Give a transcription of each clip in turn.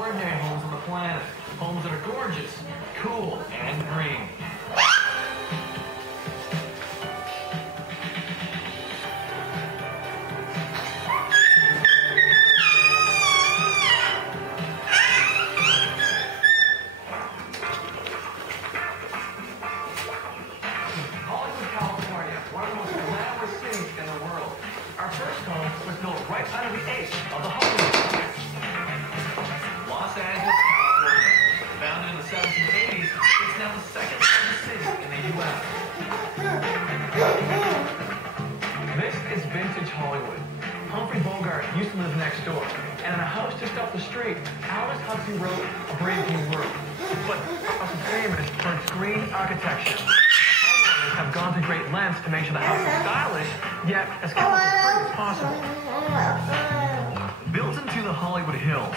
ordinary homes on the planet. Homes that are gorgeous, cool, and green. Right out of the ace of the Hollywood. Los Angeles, California. Founded in the 1780s, it's now the second largest city in the U.S. This is vintage Hollywood. Humphrey Bogart used to live next door, and in a house just up the street, Aldous Huxley wrote A Brave New World. But it's famous for its green architecture. Have gone to great lengths to make sure the house is stylish, yet as chemical-free as possible. Built into the Hollywood Hills,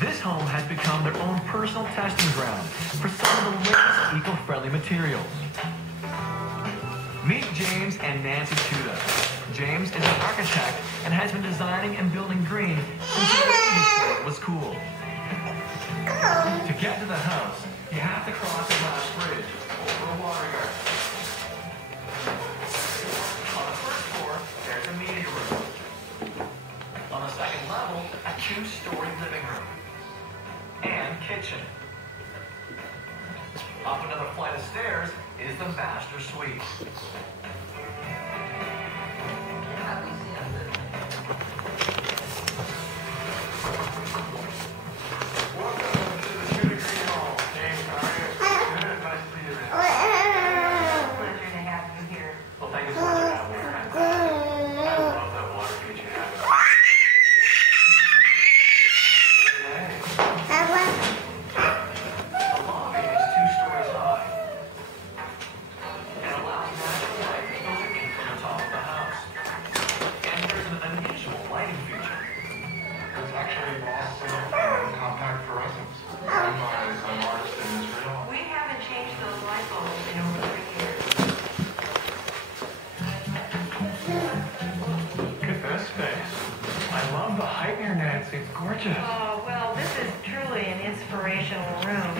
this home has become their own personal testing ground for some of the latest eco-friendly materials. Meet James and Nancy Tuda. James is an architect and has been designing and building green since the 80s before it was cool. To get to the house, you have to cross a glass bridge over a water garden. On the first floor, there's a meeting room. On the second level, a 2-story living room and kitchen. Up another flight of stairs is the master suite. It's gorgeous. Oh, well, this is truly an inspirational room.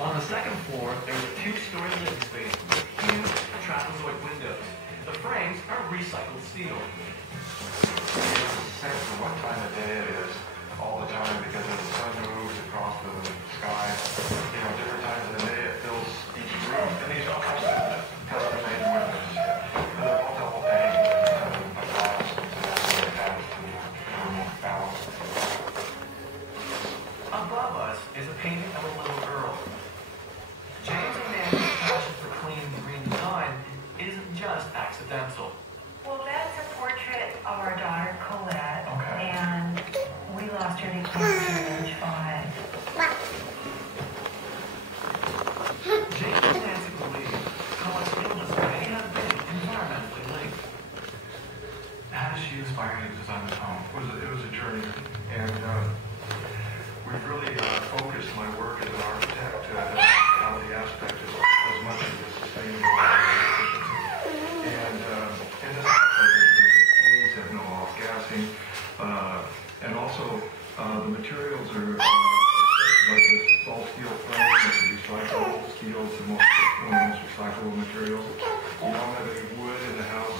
On the second floor, there's a 2-story living space with huge trapezoid windows. The frames are recycled steel. It's a sense of what time of day it is all the time because as the sun moves across the sky, different times of the day it fills each room. And these are custom-made windows. They're all double pane, a glass, so it adds to the more balance. Above us is a painting of a little girl. James and Nancy's passion for clean green design isn't just accidental. Well, that's a portrait of our daughter, Colette. Okay. And we lost her to cancer at age 5. James and Nancy believe Colette's illness may have been environmentally linked. How does she inspire you to design this home? It was a journey, and we've really focused my work as an architect on the aspect as much of the sustainable efficiency. And in this house, the paints have no off-gassing, and also the materials are like this all steel frame, it's a recyclable steel, it's one of the most recyclable materials. You don't have any wood in the house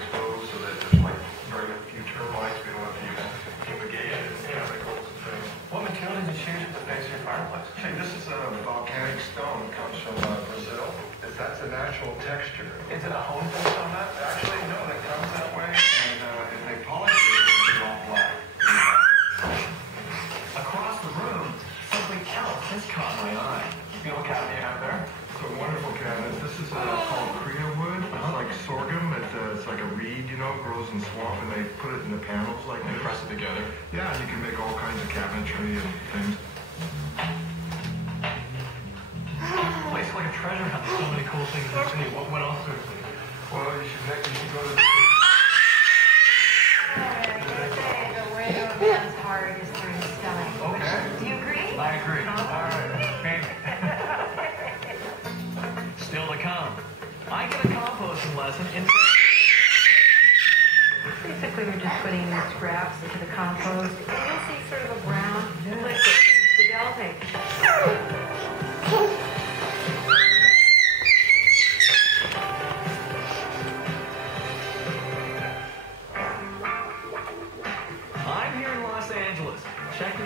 exposed, so that there's like very few termites. We don't have to use fumigation and chemicals and things. What material did you choose for the base of your fireplace? Hey, this is a volcanic stone. It comes from Brazil. That's a natural texture. Is it a home based on that? Actually, no, that comes that way, and if they polish it, it's all black. Across the room, something else has caught my eye. You know what cabinet you have there? It's a wonderful cabinet. This is called Korea wood. It's like sorghum. It's like a reed, grows in swamp, and they put it in the panels like this. Press it together. Yeah, you can make all kinds of cabinetry and things. Place like a treasure hunt. There's so many cool things to see. What else is there? Well, you should go to the... The way of a man's heart is through his stomach. Okay. Do you agree? I agree. Oh. All right. Still to come. I get a composting lesson in... Basically, we're just putting the scraps into the compost, and you'll see sort of a brown liquid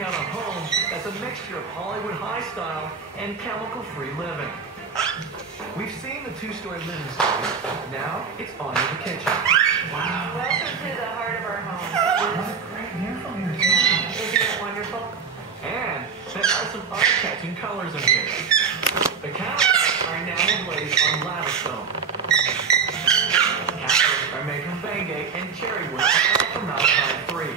out a home that's a mixture of Hollywood high style and chemical-free living. We've seen the two-story living space. Now it's on to the kitchen. Wow. Welcome to the heart of our home. What a great view from here. Yeah, isn't it wonderful? And there are some eye-catching colors in here. The countertops are enamel glazed on lavastone. Cabinets are made from Bengay and cherry wood from formaldehyde free.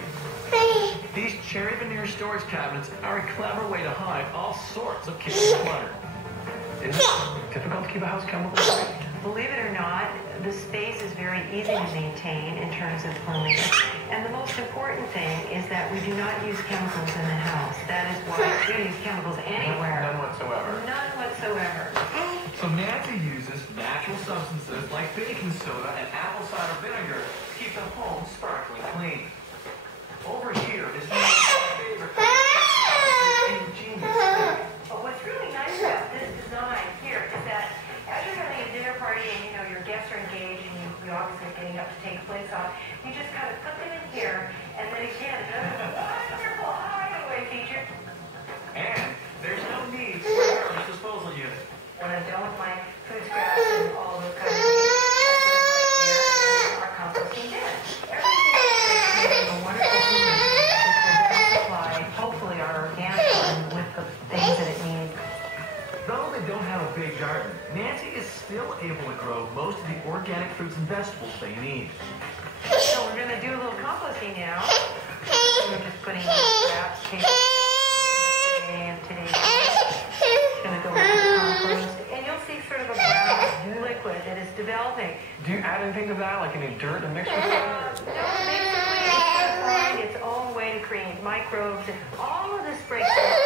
These cherry veneer storage cabinets are a clever way to hide all sorts of kitchen clutter. Is it difficult to keep a house chemical-free? Believe it or not, the space is very easy to maintain in terms of cleanliness. And the most important thing is that we do not use chemicals in the house. That is why we don't use chemicals anywhere. None whatsoever. None whatsoever. So Nancy uses natural substances like baking soda and apple cider vinegar to keep the home sparkling clean. Over here is Nancy's favorite ingenious. But what's really nice about this design here is that as you're having a dinner party and your guests are engaged and you obviously are getting up to take plates off, you just kind of put them in here, and then again, another wonderful hideaway feature. And there's no need for a garbage disposal unit. When I'm done with my food scraps and all those kinds of things, I put it right here in our composting bin. Everything is a wonderful human, which will then supply, hopefully, our organic garden with the things that it needs. Though they don't have a big garden, Nancy is still able to grow most of the organic fruits and vegetables they need. So we're going to do a little composting now. We're just putting scraps, yesterday and today. It's going to go into the compost. And you'll see sort of a brown liquid that is developing. Do you add anything to that, like any dirt to mix with it? No, basically it's going to find its own way to create microbes and all of this breaks down